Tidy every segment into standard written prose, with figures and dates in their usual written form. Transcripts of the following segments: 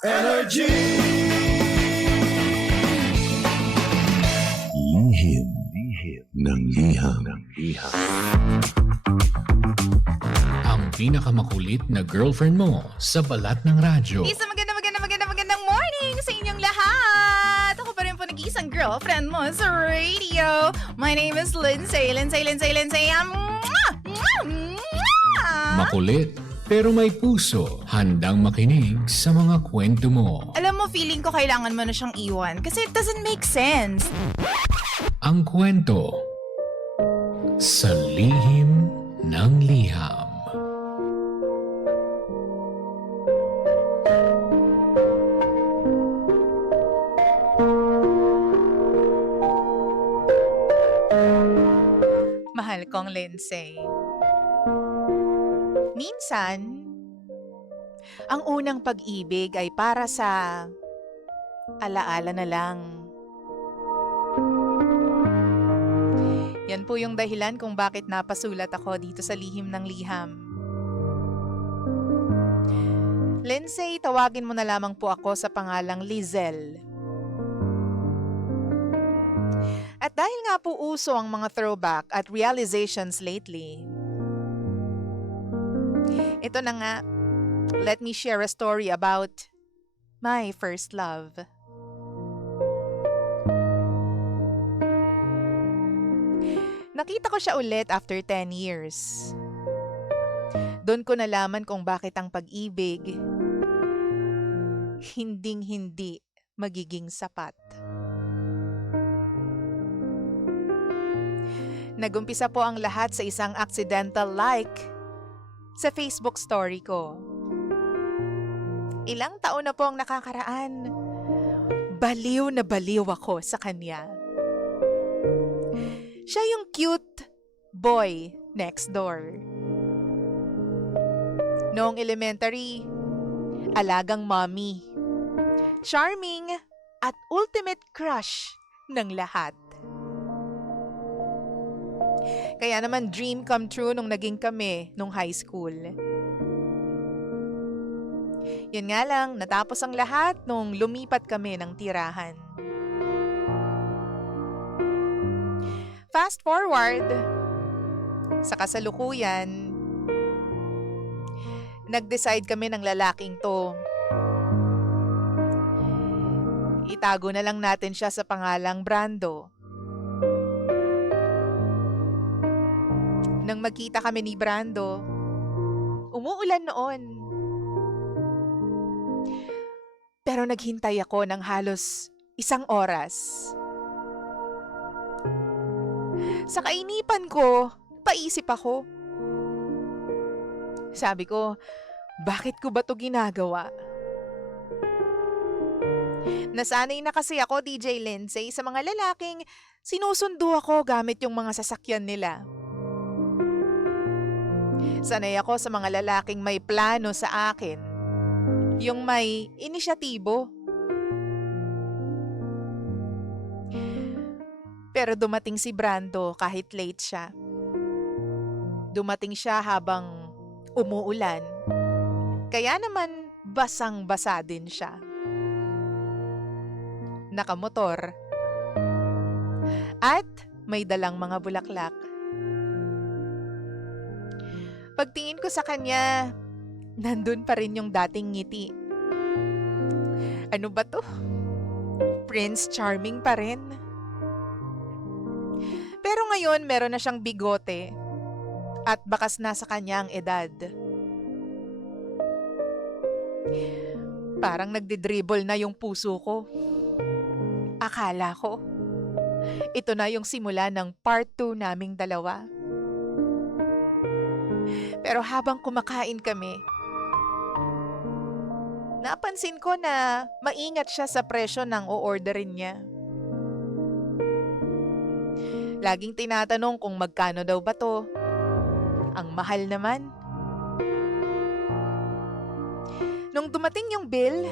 Energy! Lihim ng liham. Ang pinakamakulit na girlfriend mo sa balat ng radyo. Isang magandang morning sa inyong lahat! Ako pa rin po nag-iisang girlfriend mo sa radio. My name is Lindsay. Makulit pero may puso, handang makinig sa mga kwento mo. Alam mo, feeling ko kailangan mo na siyang iwan kasi it doesn't make sense. Ang kwento sa lihim ng liham. Mahal kong Lindsay. Minsan, ang unang pag-ibig ay para sa alaala na lang. Yan po yung dahilan kung bakit napasulat ako dito sa Lihim ng Liham. Lindsay, tawagin mo na lamang po ako sa pangalang Lizelle. At dahil nga po uso ang mga throwback at realizations lately, ito na nga, let me share a story about my first love. Nakita ko siya ulit after 10 years. Doon ko nalaman kung bakit ang pag-ibig hinding-hindi magiging sapat. Nagumpisa po ang lahat sa isang accidental like sa Facebook story ko. Ilang taon na po ang nakakaraan. Baliw na baliw ako sa kanya. Siya yung cute boy next door. Noong elementary, alagang mommy. Charming at ultimate crush ng lahat. Kaya naman dream come true nung naging kami nung high school. Yun nga lang, natapos ang lahat nung lumipat kami ng tirahan. Fast forward, sa kasalukuyan, nag-decide kami ng lalaking to. Itago na lang natin siya sa pangalang Brando. Nang magkita kami ni Brando, umuulan noon. Pero naghintay ako ng halos 1 oras. Sa kainipan ko, paisip ako. Sabi ko, bakit ko ba to ginagawa? Nasanay na kasi ako, DJ Lindsay, sa mga lalaking sinusundo ako gamit yung mga sasakyan nila. Sanay ako sa mga lalaking may plano sa akin. Yung may inisyatibo. Pero dumating si Brando kahit late siya. Dumating siya habang umuulan. Kaya naman basang-basa din siya. Nakamotor. At may dalang mga bulaklak. Pagtingin ko sa kanya, nandun pa rin yung dating ngiti. Ano ba to? Prince Charming pa rin. Pero ngayon, meron na siyang bigote at bakas na sa kanya ang edad. Parang nagdidribble na yung puso ko. Akala ko, ito na yung simula ng part 2 naming dalawa. Pero habang kumakain kami, napansin ko na maingat siya sa presyo ng o-orderin niya. Laging tinatanong kung magkano daw ba to. Ang mahal naman. Nung dumating yung bill,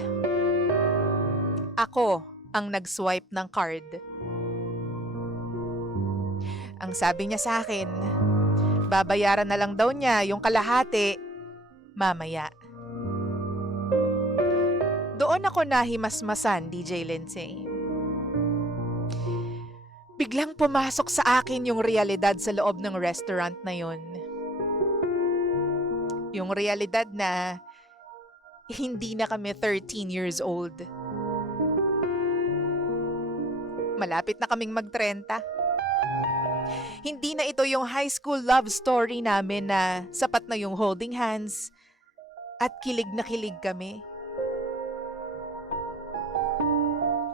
ako ang nag-swipe ng card. Ang sabi niya sa akin, babayaran na lang daw niya yung kalahati mamaya. doon ako nahimasmasan, DJ Lindsay. Biglang pumasok sa akin yung realidad sa loob ng restaurant na yon. Yung realidad na hindi na kami 13 years old. Malapit na kaming mag-30. Hindi na ito yung high school love story namin na sapat na yung holding hands at kilig na kilig kami.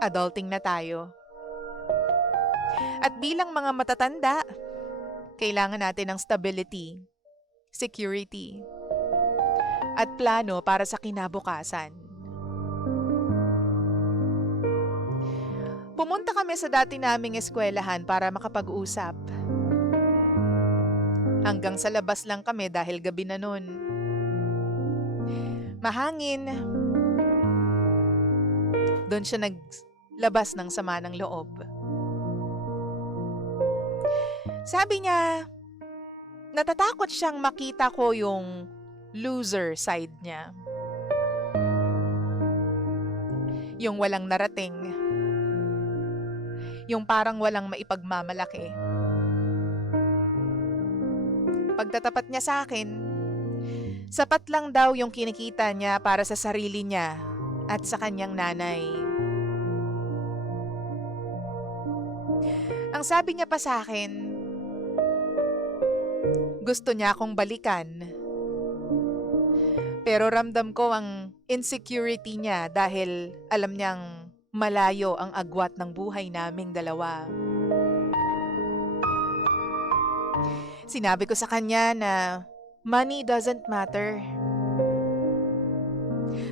Adulting na tayo. At bilang mga matatanda, kailangan natin ng stability, security, at plano para sa kinabukasan. Pumunta kami sa dati naming eskwelahan para makapag-usap. Hanggang sa labas lang kami dahil gabi na nun. Mahangin. Doon siya naglabas ng sama ng loob. Sabi niya, natatakot siyang makita ko yung loser side niya. Yung walang narating. Yung parang walang maipagmamalaki. Pagtatapat niya sa akin, sapat lang daw yung kinikita niya para sa sarili niya at sa kanyang nanay. Ang sabi niya pa sa akin, gusto niya akong balikan. Pero ramdam ko ang insecurity niya dahil alam niyang malayo ang agwat ng buhay naming dalawa. Sinabi ko sa kanya na money doesn't matter.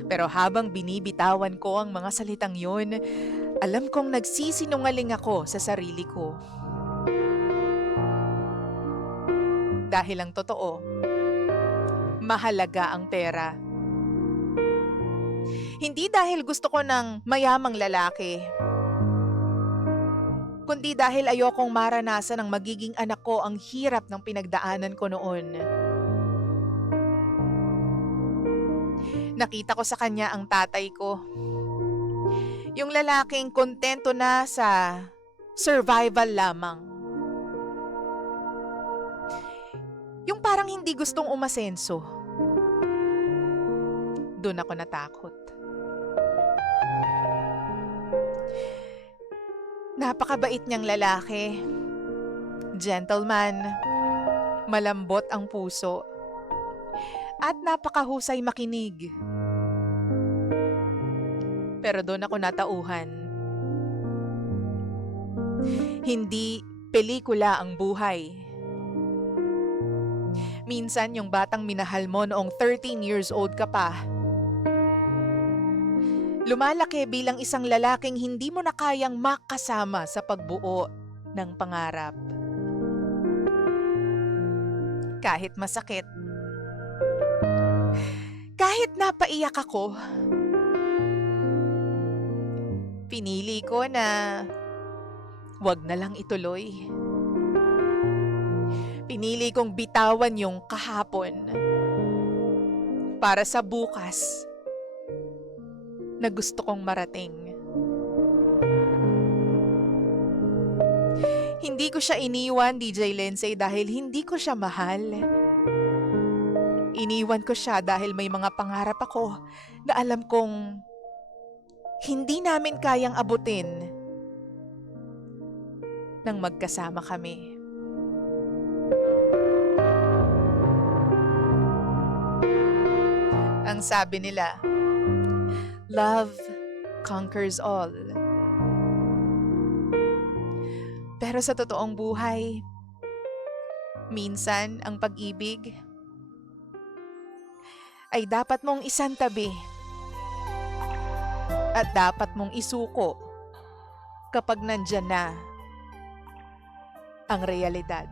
Pero habang binibitawan ko ang mga salitang yun, alam kong nagsisinungaling ako sa sarili ko. Dahil ang totoo, mahalaga ang pera. Hindi dahil gusto ko ng mayamang lalaki, kundi dahil ayokong maranasan ng magiging anak ko ang hirap ng pinagdaanan ko noon. Nakita ko sa kanya ang tatay ko. Yung lalaking kontento na sa survival lamang. Yung parang hindi gustong umasenso. Doon ako natakot. Napakabait niyang lalaki. Gentleman. Malambot ang puso. At napakahusay makinig. Pero doon ako natauhan. Hindi pelikula ang buhay. Minsan yung batang minahal mo noong 13 years old ka pa, lumalaki bilang isang lalaking hindi mo na kayang makasama sa pagbuo ng pangarap. Kahit masakit. Kahit napaiyak ako. Pinili ko na wag na lang ituloy. Pinili kong bitawan yung kahapon para sa bukas na gusto kong marating. Hindi ko siya iniwan, DJ Lindsay, dahil hindi ko siya mahal. Iniwan ko siya dahil may mga pangarap ako na alam kong hindi namin kayang abutin nang magkasama kami. Ang sabi nila, love conquers all. Pero sa totoong buhay, minsan ang pag-ibig ay dapat mong isantabi at dapat mong isuko kapag nandyan na ang realidad.